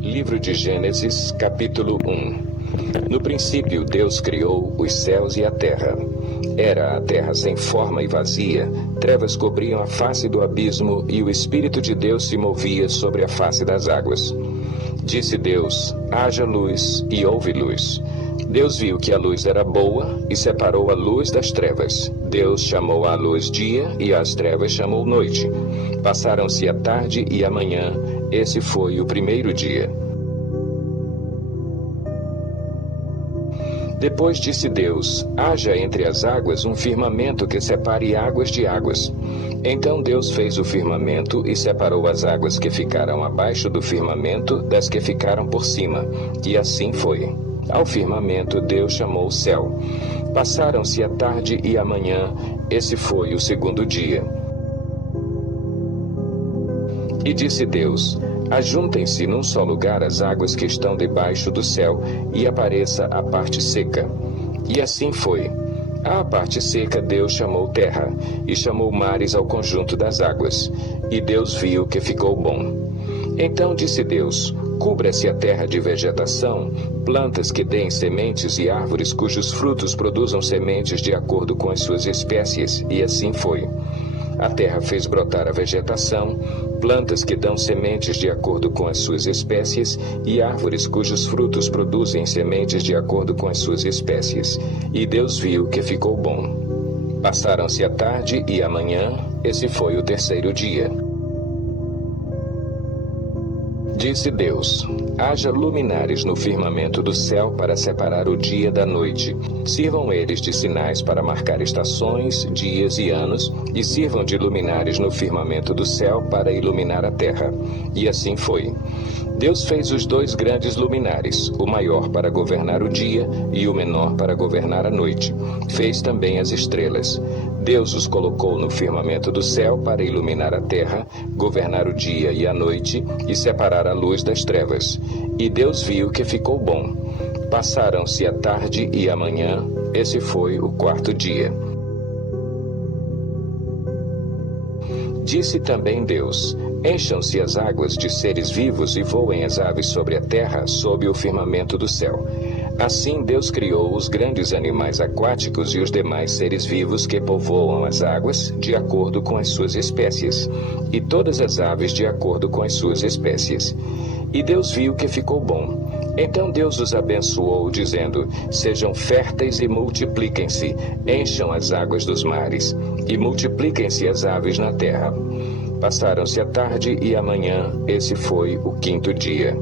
Livro de Gênesis, capítulo 1. No princípio, Deus criou os céus e a terra. Era a terra sem forma e vazia, trevas cobriam a face do abismo e o Espírito de Deus se movia sobre a face das águas. Disse Deus: haja luz, e houve luz. Deus viu que a luz era boa e separou a luz das trevas. Deus chamou a luz dia e às trevas chamou noite. Passaram-se a tarde e a manhã. Esse foi o primeiro dia. Depois disse Deus: haja entre as águas um firmamento que separe águas de águas. Então Deus fez o firmamento e separou as águas que ficaram abaixo do firmamento das que ficaram por cima. E assim foi. Ao firmamento Deus chamou céu. Passaram-se a tarde e a manhã. Esse foi o segundo dia. E disse Deus: ajuntem-se num só lugar as águas que estão debaixo do céu, e apareça a parte seca. E assim foi. À parte seca Deus chamou terra, e chamou mares ao conjunto das águas. E Deus viu que ficou bom. Então disse Deus: cubra-se a terra de vegetação, plantas que deem sementes e árvores cujos frutos produzam sementes de acordo com as suas espécies. E assim foi. A terra fez brotar a vegetação, plantas que dão sementes de acordo com as suas espécies, e árvores cujos frutos produzem sementes de acordo com as suas espécies. E Deus viu que ficou bom. Passaram-se a tarde e a manhã. Esse foi o terceiro dia. Disse Deus: haja luminares no firmamento do céu para separar o dia da noite. Sirvam eles de sinais para marcar estações, dias e anos, e sirvam de luminares no firmamento do céu para iluminar a terra. E assim foi. Deus fez os dois grandes luminares, o maior para governar o dia e o menor para governar a noite. Fez também as estrelas. Deus os colocou no firmamento do céu para iluminar a terra, governar o dia e a noite e separar a luz das trevas. E Deus viu que ficou bom. Passaram-se a tarde e a manhã. Esse foi o quarto dia. Disse também Deus: encham-se as águas de seres vivos e voem as aves sobre a terra, sob o firmamento do céu. Assim Deus criou os grandes animais aquáticos e os demais seres vivos que povoam as águas, de acordo com as suas espécies, e todas as aves de acordo com as suas espécies. E Deus viu que ficou bom. Então Deus os abençoou, dizendo: sejam férteis e multipliquem-se, encham as águas dos mares, e multipliquem-se as aves na terra. Passaram-se a tarde e a manhã. Esse foi o quinto dia.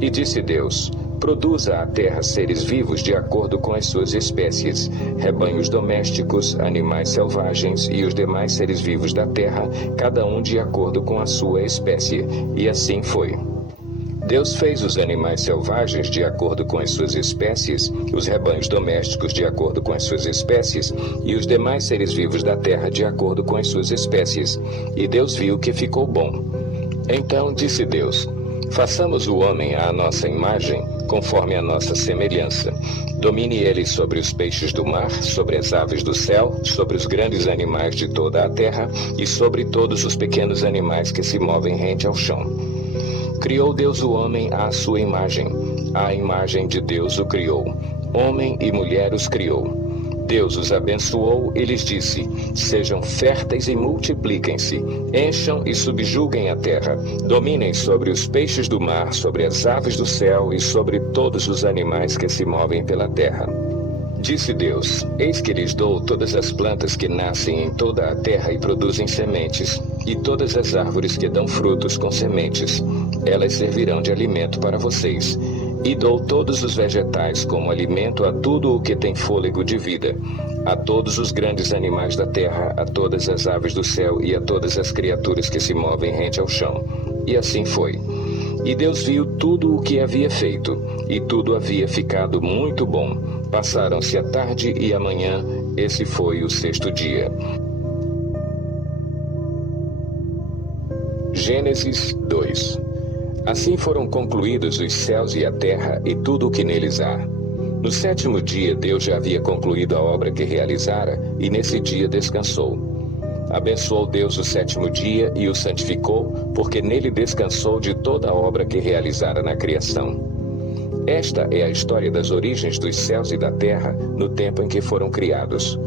E disse Deus: produza a terra seres vivos de acordo com as suas espécies, rebanhos domésticos, animais selvagens e os demais seres vivos da terra, cada um de acordo com a sua espécie. E assim foi. Deus fez os animais selvagens de acordo com as suas espécies, os rebanhos domésticos de acordo com as suas espécies, e os demais seres vivos da terra de acordo com as suas espécies. E Deus viu que ficou bom. Então disse Deus: façamos o homem à nossa imagem, conforme a nossa semelhança. Domine ele sobre os peixes do mar, sobre as aves do céu, sobre os grandes animais de toda a terra e sobre todos os pequenos animais que se movem rente ao chão. Criou Deus o homem à sua imagem. À imagem de Deus o criou. Homem e mulher os criou. Deus os abençoou e lhes disse: sejam férteis e multipliquem-se, encham e subjuguem a terra, dominem sobre os peixes do mar, sobre as aves do céu e sobre todos os animais que se movem pela terra. Disse Deus: eis que lhes dou todas as plantas que nascem em toda a terra e produzem sementes, e todas as árvores que dão frutos com sementes. Elas servirão de alimento para vocês. E dou todos os vegetais como alimento a tudo o que tem fôlego de vida, a todos os grandes animais da terra, a todas as aves do céu e a todas as criaturas que se movem rente ao chão. E assim foi. E Deus viu tudo o que havia feito, e tudo havia ficado muito bom. Passaram-se a tarde e a manhã. Esse foi o sexto dia. Gênesis 2. Assim foram concluídos os céus e a terra e tudo o que neles há. No sétimo dia Deus já havia concluído a obra que realizara, e nesse dia descansou. Abençoou Deus o sétimo dia e o santificou, porque nele descansou de toda a obra que realizara na criação. Esta é a história das origens dos céus e da terra no tempo em que foram criados.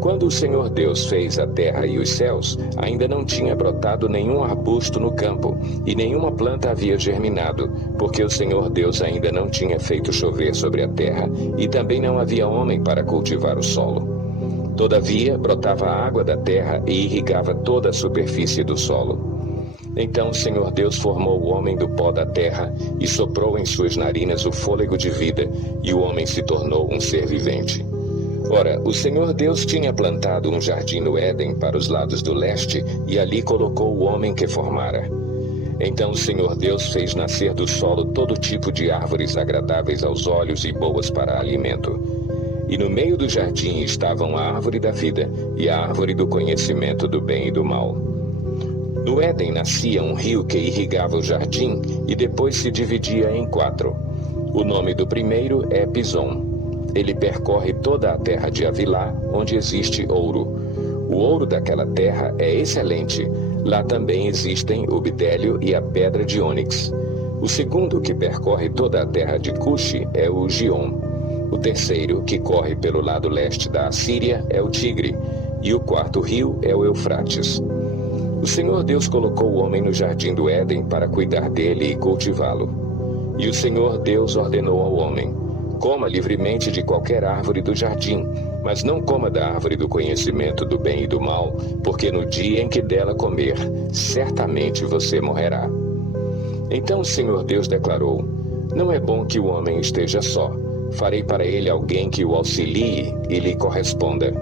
Quando o Senhor Deus fez a terra e os céus, ainda não tinha brotado nenhum arbusto no campo, e nenhuma planta havia germinado, porque o Senhor Deus ainda não tinha feito chover sobre a terra, e também não havia homem para cultivar o solo. Todavia, brotava a água da terra e irrigava toda a superfície do solo. Então o Senhor Deus formou o homem do pó da terra e soprou em suas narinas o fôlego de vida, e o homem se tornou um ser vivente. Ora, o Senhor Deus tinha plantado um jardim no Éden para os lados do leste, e ali colocou o homem que formara. Então o Senhor Deus fez nascer do solo todo tipo de árvores agradáveis aos olhos e boas para alimento. E no meio do jardim estavam a árvore da vida e a árvore do conhecimento do bem e do mal. No Éden nascia um rio que irrigava o jardim e depois se dividia em 4. O nome do primeiro é Pison. Ele percorre toda a terra de Havilá, onde existe ouro. O ouro daquela terra é excelente. Lá também existem o bidélio e a pedra de ônix. O segundo, que percorre toda a terra de Cuxi, é o Gion. O terceiro, que corre pelo lado leste da Assíria, é o Tigre. E o quarto rio é o Eufrates. O Senhor Deus colocou o homem no jardim do Éden para cuidar dele e cultivá-lo. E o Senhor Deus ordenou ao homem: coma livremente de qualquer árvore do jardim, mas não coma da árvore do conhecimento do bem e do mal, porque no dia em que dela comer, certamente você morrerá. Então o Senhor Deus declarou: não é bom que o homem esteja só. Farei para ele alguém que o auxilie e lhe corresponda.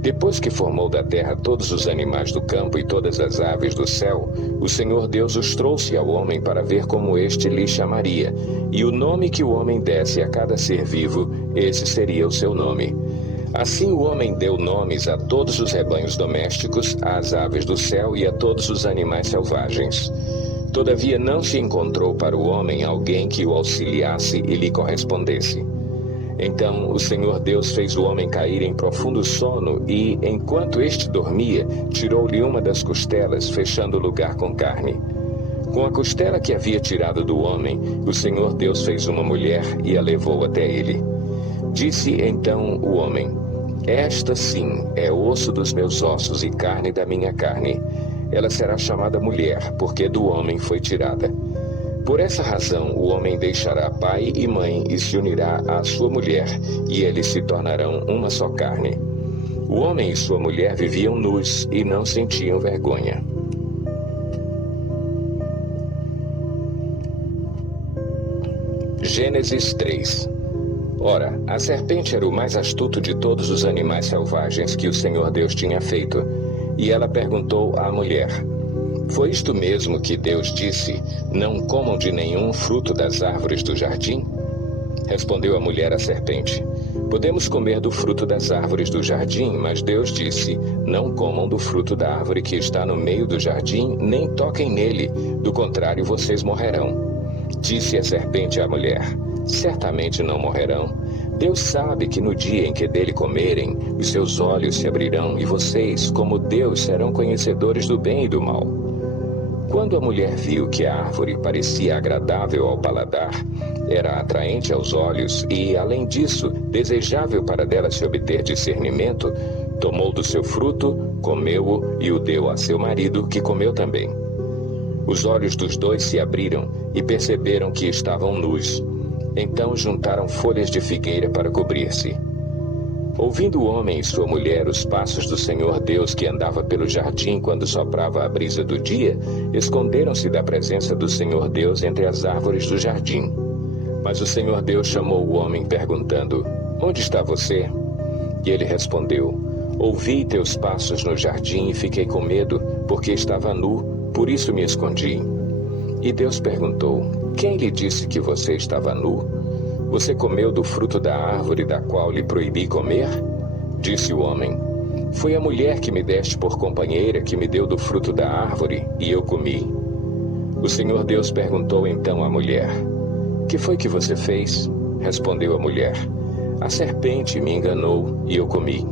Depois que formou da terra todos os animais do campo e todas as aves do céu, o Senhor Deus os trouxe ao homem para ver como este lhe chamaria. E o nome que o homem desse a cada ser vivo, esse seria o seu nome. Assim o homem deu nomes a todos os rebanhos domésticos, às aves do céu e a todos os animais selvagens. Todavia não se encontrou para o homem alguém que o auxiliasse e lhe correspondesse. Então o Senhor Deus fez o homem cair em profundo sono e, enquanto este dormia, tirou-lhe uma das costelas, fechando o lugar com carne. Com a costela que havia tirado do homem, o Senhor Deus fez uma mulher e a levou até ele. Disse então o homem: esta sim é osso dos meus ossos e carne da minha carne. Ela será chamada mulher, porque do homem foi tirada. Por essa razão, o homem deixará pai e mãe e se unirá à sua mulher, e eles se tornarão uma só carne. O homem e sua mulher viviam nus e não sentiam vergonha. Gênesis 3. Ora, a serpente era o mais astuto de todos os animais selvagens que o Senhor Deus tinha feito, e ela perguntou à mulher: foi isto mesmo que Deus disse: não comam de nenhum fruto das árvores do jardim? Respondeu a mulher à serpente: podemos comer do fruto das árvores do jardim, mas Deus disse: não comam do fruto da árvore que está no meio do jardim, nem toquem nele, do contrário vocês morrerão. Disse a serpente à mulher: certamente não morrerão. Deus sabe que no dia em que dele comerem, os seus olhos se abrirão e vocês, como Deus, serão conhecedores do bem e do mal. Quando a mulher viu que a árvore parecia agradável ao paladar, era atraente aos olhos e, além disso, desejável para dela se obter discernimento, tomou do seu fruto, comeu-o e o deu a seu marido, que comeu também. Os olhos dos dois se abriram e perceberam que estavam nus. Então juntaram folhas de figueira para cobrir-se. Ouvindo o homem e sua mulher os passos do Senhor Deus que andava pelo jardim quando soprava a brisa do dia, esconderam-se da presença do Senhor Deus entre as árvores do jardim. Mas o Senhor Deus chamou o homem perguntando: onde está você? E ele respondeu: ouvi teus passos no jardim e fiquei com medo, porque estava nu, por isso me escondi. E Deus perguntou: quem lhe disse que você estava nu? Você comeu do fruto da árvore da qual lhe proibi comer? Disse o homem: foi a mulher que me deste por companheira que me deu do fruto da árvore, e eu comi. O Senhor Deus perguntou então à mulher: que foi que você fez? Respondeu a mulher: a serpente me enganou, e eu comi.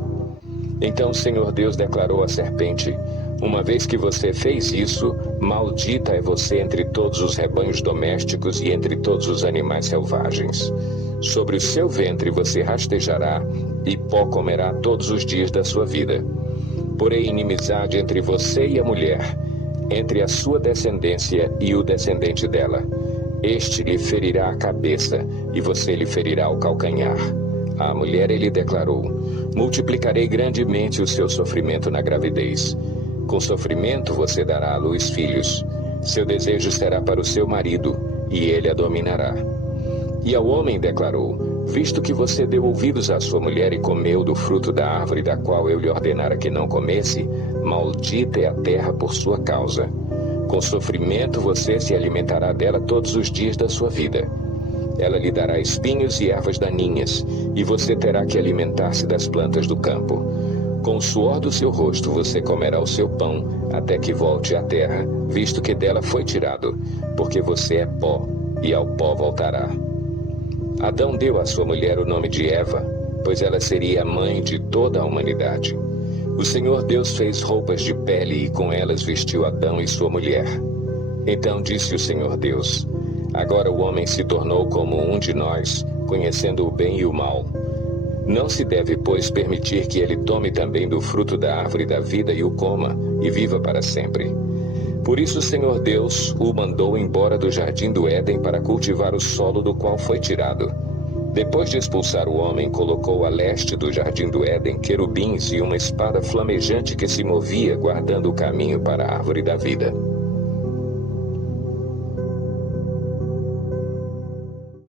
Então o Senhor Deus declarou à serpente: uma vez que você fez isso, maldita é você entre todos os rebanhos domésticos e entre todos os animais selvagens. Sobre o seu ventre você rastejará e pó comerá todos os dias da sua vida. Porém inimizade entre você e a mulher, entre a sua descendência e o descendente dela. Este lhe ferirá a cabeça e você lhe ferirá o calcanhar. À mulher ele declarou: multiplicarei grandemente o seu sofrimento na gravidez. Com sofrimento você dará à luz filhos. Seu desejo será para o seu marido, e ele a dominará. E ao homem declarou: visto que você deu ouvidos à sua mulher e comeu do fruto da árvore da qual eu lhe ordenara que não comesse, maldita é a terra por sua causa. Com sofrimento você se alimentará dela todos os dias da sua vida. Ela lhe dará espinhos e ervas daninhas, e você terá que alimentar-se das plantas do campo. Com o suor do seu rosto você comerá o seu pão, até que volte à terra, visto que dela foi tirado, porque você é pó, e ao pó voltará. Adão deu à sua mulher o nome de Eva, pois ela seria a mãe de toda a humanidade. O Senhor Deus fez roupas de pele e com elas vestiu Adão e sua mulher. Então disse o Senhor Deus: agora o homem se tornou como um de nós, conhecendo o bem e o mal. Não se deve, pois, permitir que ele tome também do fruto da árvore da vida e o coma, e viva para sempre. Por isso o Senhor Deus o mandou embora do jardim do Éden para cultivar o solo do qual foi tirado. Depois de expulsar o homem, colocou a leste do jardim do Éden querubins e uma espada flamejante que se movia, guardando o caminho para a árvore da vida.